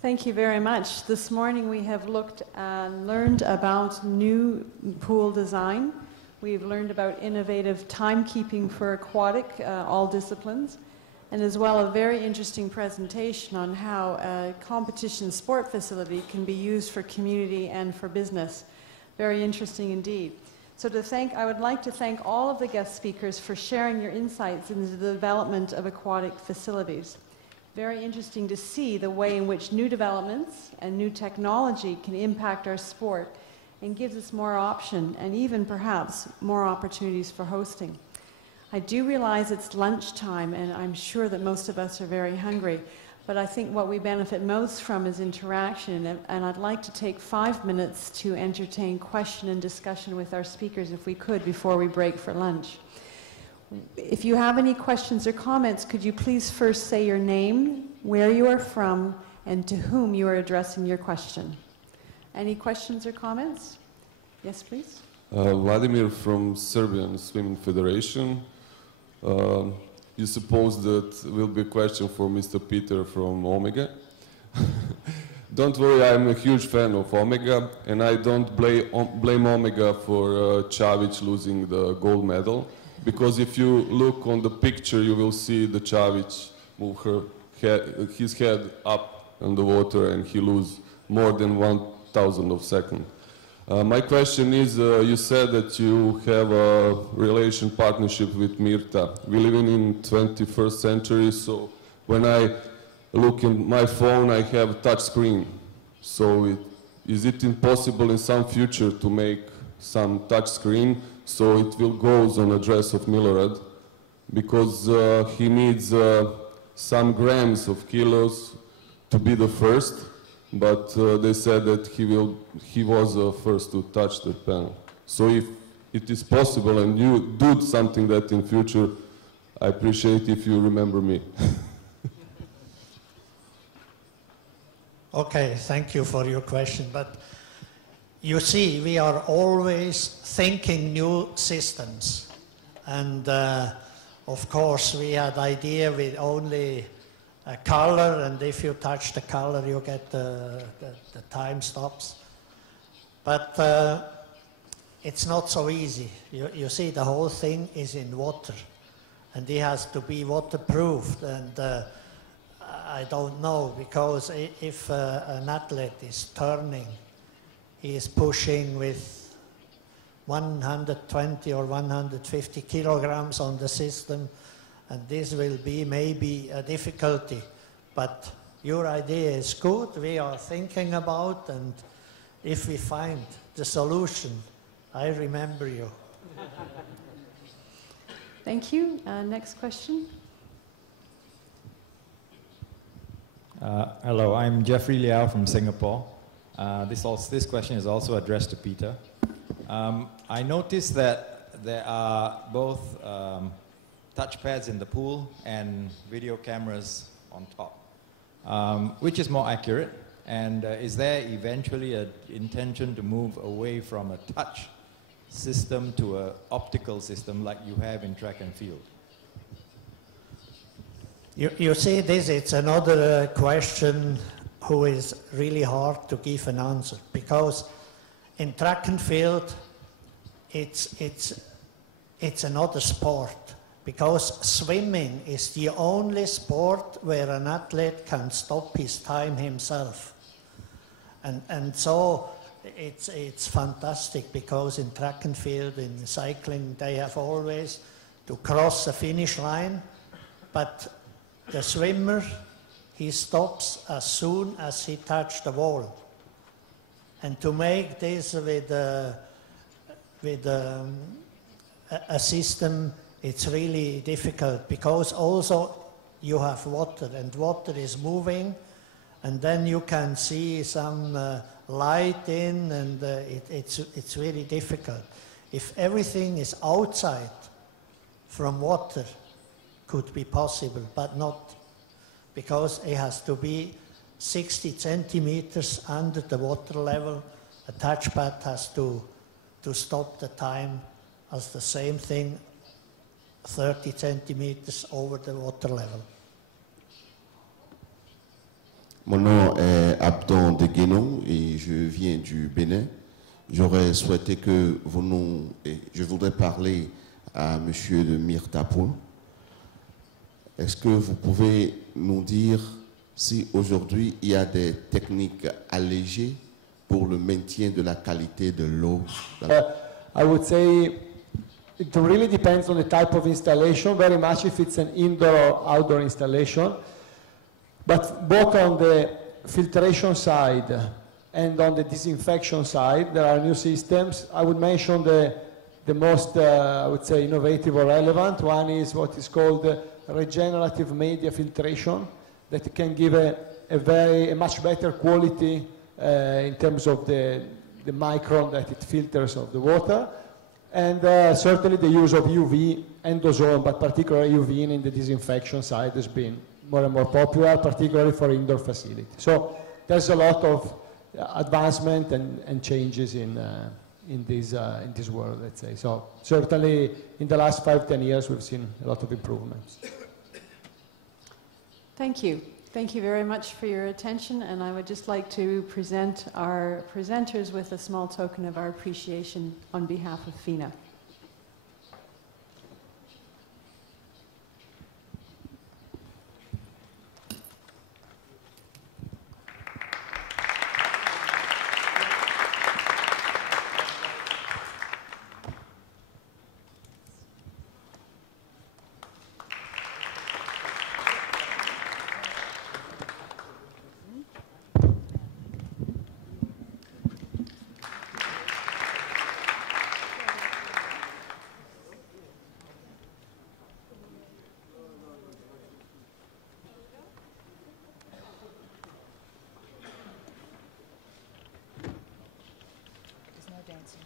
Thank you very much. This morning we have looked and learned about new pool design. We've learned about innovative timekeeping for aquatic, all disciplines, and as well a very interesting presentation on how a competition sport facility can be used for community and for business. Very interesting indeed. So I would like to thank all of the guest speakers for sharing your insights into the development of aquatic facilities. Very interesting to see the way in which new developments and new technology can impact our sport and gives us more option and even perhaps more opportunities for hosting. I do realize it's lunchtime and I'm sure that most of us are very hungry, but I think what we benefit most from is interaction, and I'd like to take 5 minutes to entertain question and discussion with our speakers if we could before we break for lunch. If you have any questions or comments, could you please first say your name, where you are from, and to whom you are addressing your question. Any questions or comments? Yes, please. Vladimir from Serbian Swimming Federation. You suppose that will be a question for Mr. Peter from Omega. Don't worry, I'm a huge fan of Omega, and I don't blame Omega for Čavić losing the gold medal, because if you look on the picture, you will see the Čavić move his head up in the water, and he lose more than 1,000 of second. My question is, you said that you have a partnership with Mirta. We live in 21st century, so when I look in my phone, I have touch screen. So is it impossible in some future to make some touch screen so it will go on a dress of Milorad? Because he needs some grams of kilos to be the first. But they said that he was first to touch the panel. So if it is possible and you do something that in future, I appreciate if you remember me. Okay, thank you for your question. But you see, we are always thinking new systems. And of course, we had idea with only a color, and if you touch the color, you get the time stops. But it's not so easy. You see, the whole thing is in water, and it has to be waterproofed. And I don't know, because if an athlete is turning, he is pushing with 120 or 150 kilograms on the system, and this will be maybe a difficulty. But your idea is good, we are thinking about, and if we find the solution, I remember you. Thank you. Next question. Hello, I'm Jeffrey Liao from Singapore. This question is also addressed to Peter. I noticed that there are both touchpads in the pool and video cameras on top. Which is more accurate? And is there eventually an intention to move away from a touch system to an optical system like you have in track and field? You see, it's another question who is really hard to give an answer, because in track and field, it's another sport. Because swimming is the only sport where an athlete can stop his time himself. And so it's fantastic, because in track and field, in cycling, they have always to cross the finish line, but the swimmer, he stops as soon as he touches the wall. And to make this with a system, it's really difficult, because also you have water, and water is moving, and then you can see some light in, and it's really difficult. If everything is outside from water, could be possible, but not, because it has to be 60 centimeters under the water level. A touchpad has to stop the time as the same thing 30 centimeters over the water level. Bueno, Abdon de Guénon et je viens du Bénin. J'aurais souhaité que vous nous... Je voudrais parler à Monsieur de Myrtapoul. Est-ce que vous pouvez nous dire si aujourd'hui il y a des techniques allégées pour le maintien de la qualité de l'eau? I would say it really depends on the type of installation, very much if it's an indoor or outdoor installation. But both on the filtration side and on the disinfection side, there are new systems. I would mention the most, I would say, innovative or relevant. One is what is called regenerative media filtration, that can give a much better quality in terms of the micron that it filters of the water. And certainly the use of UV and ozone, but particularly UV in the disinfection side has been more and more popular, particularly for indoor facilities. So there's a lot of advancement and changes in this world, let's say. So certainly in the last 5-10 years, we've seen a lot of improvements. Thank you. Thank you very much for your attention, and I would just like to present our presenters with a small token of our appreciation on behalf of FINA. There's no dancing.